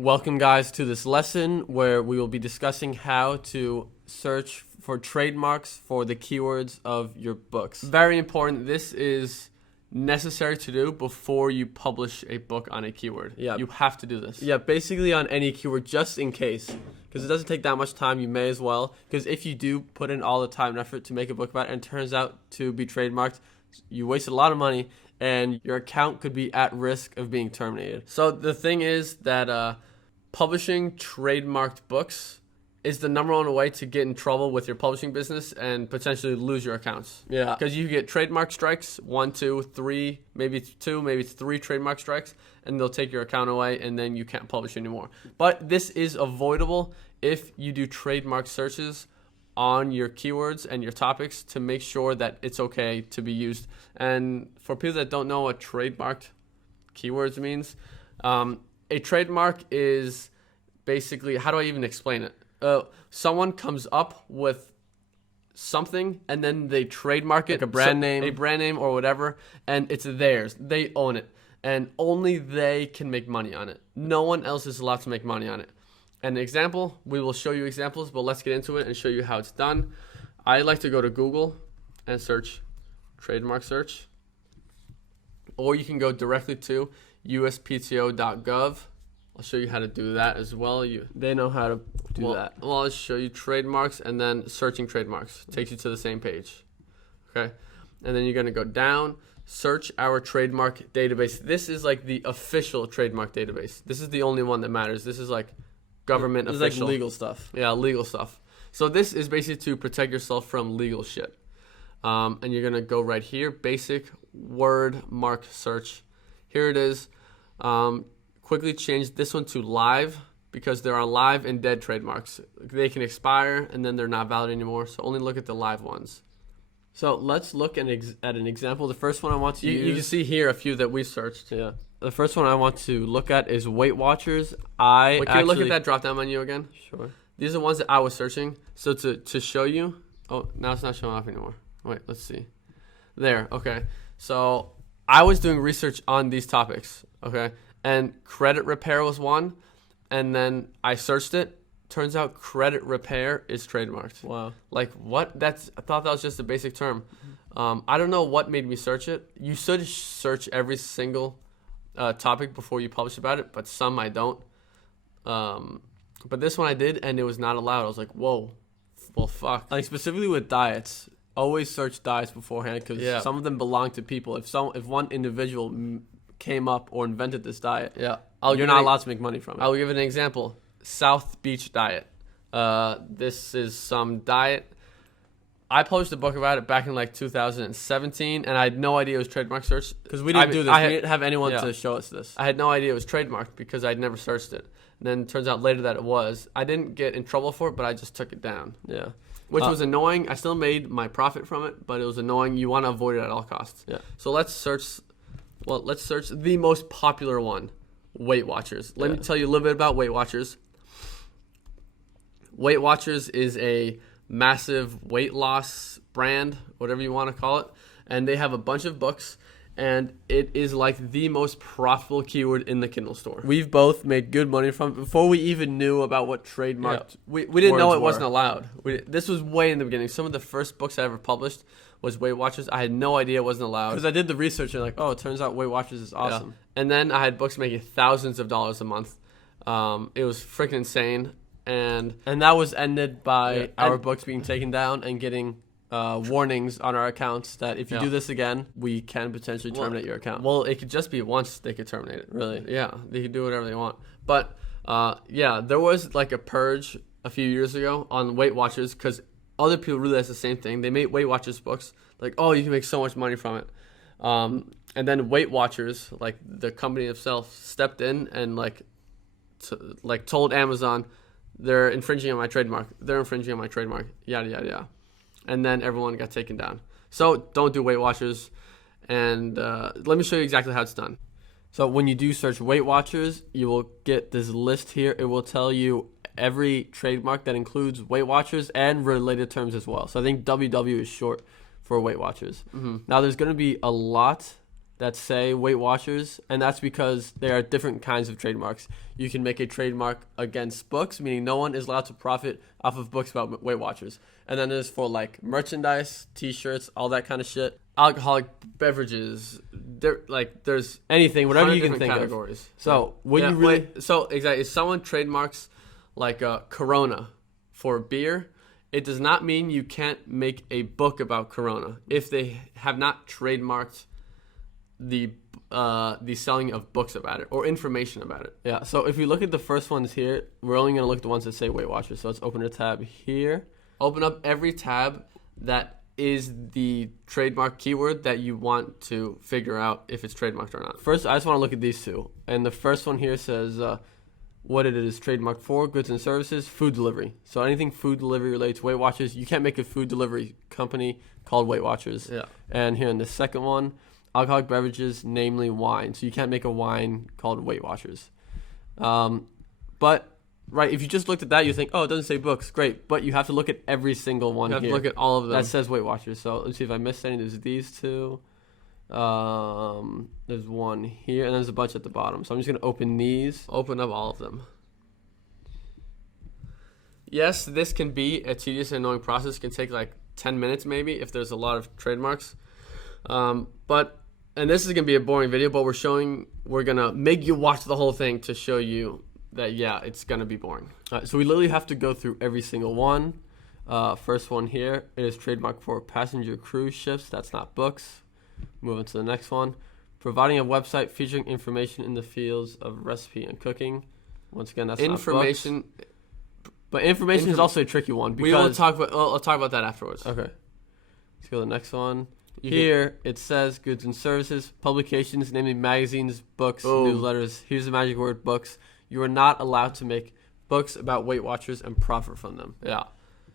Welcome, guys, to this lesson where we will be discussing how to search for trademarks for the keywords of your books. Very important. This is necessary to do before you publish a book on a keyword. Yeah. You have to do this. Yeah, basically on any keyword, just in case. Because it doesn't take that much time, you may as well. Because if you do put in all the time and effort to make a book about it and it turns out to be trademarked, you wasted a lot of money and your account could be at risk of being terminated. So the thing is that publishing trademarked books is the number one way to get in trouble with your publishing business and potentially lose your accounts. Yeah. Because you get trademark strikes, 1, 2, 3, maybe it's 2, maybe it's 3 trademark strikes, and they'll take your account away, and then you can't publish anymore. But this is avoidable if you do trademark searches on your keywords and your topics to make sure that it's okay to be used. And for people that don't know what trademarked keywords means, a trademark is basically, how do I even explain it? Someone comes up with something and then they trademark it, like a brand name or whatever, and it's theirs. They own it, and only they can make money on it. No one else is allowed to make money on it. An example, we will show you examples, but let's get into it and show you how it's done. I like to go to Google and search trademark search, or you can go directly to uspto.gov. I'll show you how to do that as well. They know how to do that. Well, I'll show you trademarks, and then searching trademarks takes you to the same page. Okay, and then you're gonna go down, search our trademark database. This is like the official trademark database. This is the only one that matters. This is like government official. This is like legal stuff. Yeah, legal stuff. So this is basically to protect yourself from legal shit. And you're gonna go right here, basic word mark search. Here it is. Quickly change this one to live because there are live and dead trademarks. They can expire and then they're not valid anymore. So only look at the live ones. So let's look at an example. The first one I want to use. You can see here a few that we searched. Yeah. The first one I want to look at is Weight Watchers. Can you look at that drop down menu again? Sure. These are the ones that I was searching. So to show you, oh, now it's not showing off anymore. Wait, let's see. There, okay. So I was doing research on these topics, okay? And credit repair was one, and then I searched it. Turns out credit repair is trademarked. Wow. Like what? I thought that was just a basic term. I don't know what made me search it. You should search every single topic before you publish about it, but some I don't. But this one I did, and it was not allowed. I was like, whoa, well, fuck. Like specifically with diets, always search diets beforehand because some of them belong to people. If one individual came up or invented this diet, you're not allowed to make money from it. I'll give an example. South Beach diet. This is some diet. I published a book about it back in like 2017, and I had no idea it was trademark search because we didn't do this. We didn't have anyone to show us this. I had no idea it was trademarked because I'd never searched it. And then it turns out later that it was. I didn't get in trouble for it, but I just took it down. Yeah. Which was annoying. I still made my profit from it, but it was annoying. You want to avoid it at all costs. Yeah. So let's search the most popular one, Weight Watchers. Let me tell you a little bit about Weight Watchers. Weight Watchers is a massive weight loss brand, whatever you want to call it. And they have a bunch of books, and it is like the most profitable keyword in the Kindle store. We've both made good money from it before we even knew about what trademarked we didn't know it wasn't allowed. This was way in the beginning. Some of the first books I ever published was Weight Watchers. I had no idea it wasn't allowed. Because I did the research and like, oh, it turns out Weight Watchers is awesome. Yeah. And then I had books making thousands of dollars a month. It was freaking insane. And that was ended by our books being taken down and getting warnings on our accounts that if you do this again, we can potentially terminate your account. Well, it could just be once they could terminate it. Really? Yeah, they could do whatever they want. But there was like a purge a few years ago on Weight Watchers because other people realized the same thing. They made Weight Watchers books like, oh, you can make so much money from it. And then Weight Watchers, like the company itself, stepped in and told Amazon, they're infringing on my trademark. Yada, yada, yada. And then everyone got taken down. So don't do Weight Watchers. And let me show you exactly how it's done. So when you do search Weight Watchers, you will get this list here. It will tell you every trademark that includes Weight Watchers and related terms as well. So I think WW is short for Weight Watchers. Mm-hmm. Now there's going to be a lot that say Weight Watchers, and that's because there are different kinds of trademarks. You can make a trademark against books, meaning no one is allowed to profit off of books about Weight Watchers. And then there's for like merchandise, T-shirts, all that kind of shit. Alcoholic beverages, there's anything, whatever you can think categories. Of. So exactly, if someone trademarks like Corona for beer, it does not mean you can't make a book about Corona if they have not trademarked the selling of books about it or information about it. Yeah. So if you look at the first ones here, we're only going to look at the ones that say Weight Watchers. So let's open a tab here. Open up every tab that is the trademark keyword that you want to figure out if it's trademarked or not. First, I just want to look at these two. And the first one here says what it is trademarked for, goods and services, food delivery. So anything food delivery related to Weight Watchers, you can't make a food delivery company called Weight Watchers. Yeah. And here in the second one, alcoholic beverages, namely wine. So you can't make a wine called Weight Watchers. But, right, if you just looked at that, you think, oh, it doesn't say books. Great. But you have to look at every single one here. You have to look at all of them. That says Weight Watchers. So let's see if I missed any. There's these two. There's one here, and there's a bunch at the bottom. So I'm just going to open these. Open up all of them. Yes, this can be a tedious and annoying process. It can take like 10 minutes maybe if there's a lot of trademarks. And this is going to be a boring video, but we're going to make you watch the whole thing to show you that, yeah, it's going to be boring. All right, so we literally have to go through every single one. First one here is trademark for passenger cruise ships. That's not books. Moving to the next one. Providing a website featuring information in the fields of recipe and cooking. Once again, that's information. Not books. But information is also a tricky one. Because I'll talk about that afterwards. Okay. Let's go to the next one. Here, it says goods and services, publications, namely magazines, books, newsletters. Here's the magic word, books. You are not allowed to make books about Weight Watchers and profit from them. Yeah.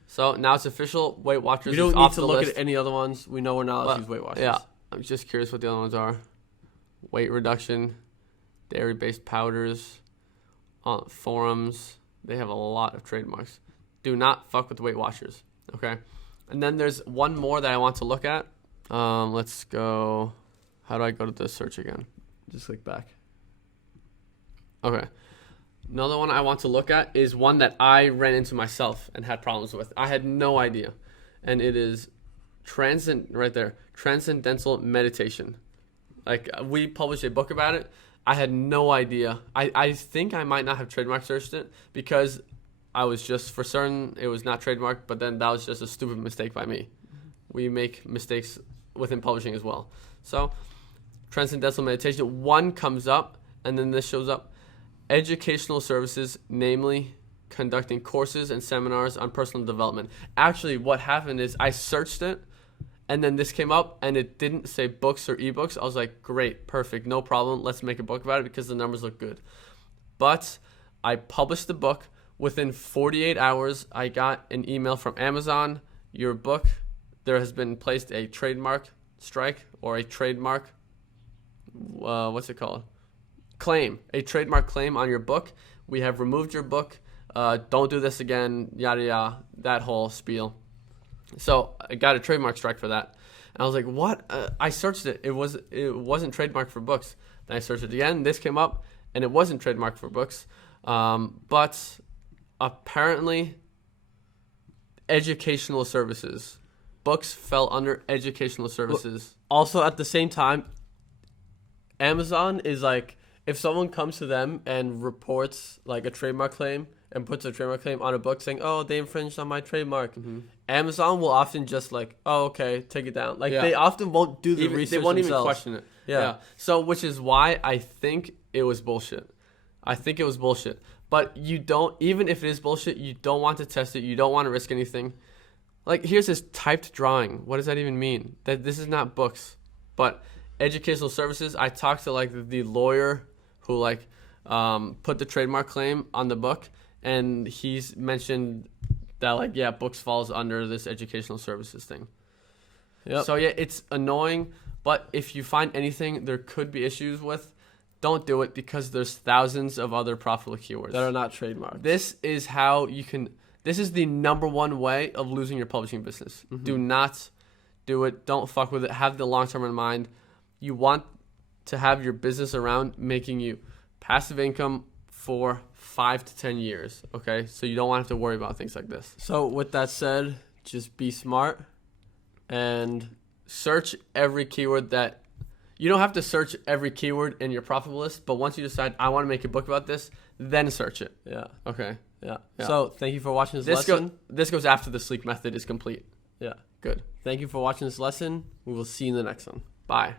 So now it's official. Weight Watchers is off the list. We don't need to look at any other ones. We know we're not allowed to use Weight Watchers. Yeah. I'm just curious what the other ones are. Weight reduction, dairy-based powders, forums. They have a lot of trademarks. Do not fuck with Weight Watchers. Okay. And then there's one more that I want to look at. Let's go. How do I go to the search again? Just click back. Okay. Another one I want to look at is one that I ran into myself and had problems with. I had no idea. And it is transcendental meditation. Like, we published a book about it. I had no idea. I think I might not have trademark searched it because I was just for certain it was not trademarked, but then that was just a stupid mistake by me. We make mistakes within publishing as well. So, transcendental meditation, one comes up, and then this shows up. Educational services, namely conducting courses and seminars on personal development. Actually, what happened is I searched it, and then this came up, and it didn't say books or ebooks. I was like, great, perfect, no problem. Let's make a book about it because the numbers look good. But I published the book. Within 48 hours, I got an email from Amazon. Your book, there has been placed a trademark strike or a trademark, what's it called? Claim, a trademark claim on your book. We have removed your book. Don't do this again, yada, yada, that whole spiel. So I got a trademark strike for that. And I was like, what? I searched it. It wasn't trademarked for books. Then I searched it again. This came up, and it wasn't trademarked for books. But apparently, educational services. Books fell under educational services. Also, at the same time, Amazon is like, if someone comes to them and reports like a trademark claim and puts a trademark claim on a book saying, oh, they infringed on my trademark, Amazon will often just like, oh, okay, take it down. Like, they often won't do the research themselves. They won't even question it. Yeah. So, which is why I think it was bullshit. But you don't, even if it is bullshit, you don't want to test it. You don't want to risk anything. Like, here's this typed drawing. What does that even mean? That this is not books. But educational services, I talked to like the lawyer who like put the trademark claim on the book, and he's mentioned that like, yeah, books falls under this educational services thing. Yep. So yeah, it's annoying, but if you find anything there could be issues with, don't do it because there's thousands of other profitable keywords that are not trademarked. This is how you can, this is the number one way of losing your publishing business. Do not do it. Don't fuck with it. Have the long term in mind. You want to have your business around, making you passive income for 5 to 10 years, okay? So you don't want to have to worry about things like this. So with that said, just be smart and search every keyword that, you don't have to search every keyword in your profitable list, but once you decide, I want to make a book about this, then search it. Yeah. Okay. Yeah. Yeah. So thank you for watching this lesson. This goes after the sleek method is complete. Yeah. Good. Thank you for watching this lesson. We will see you in the next one. Bye.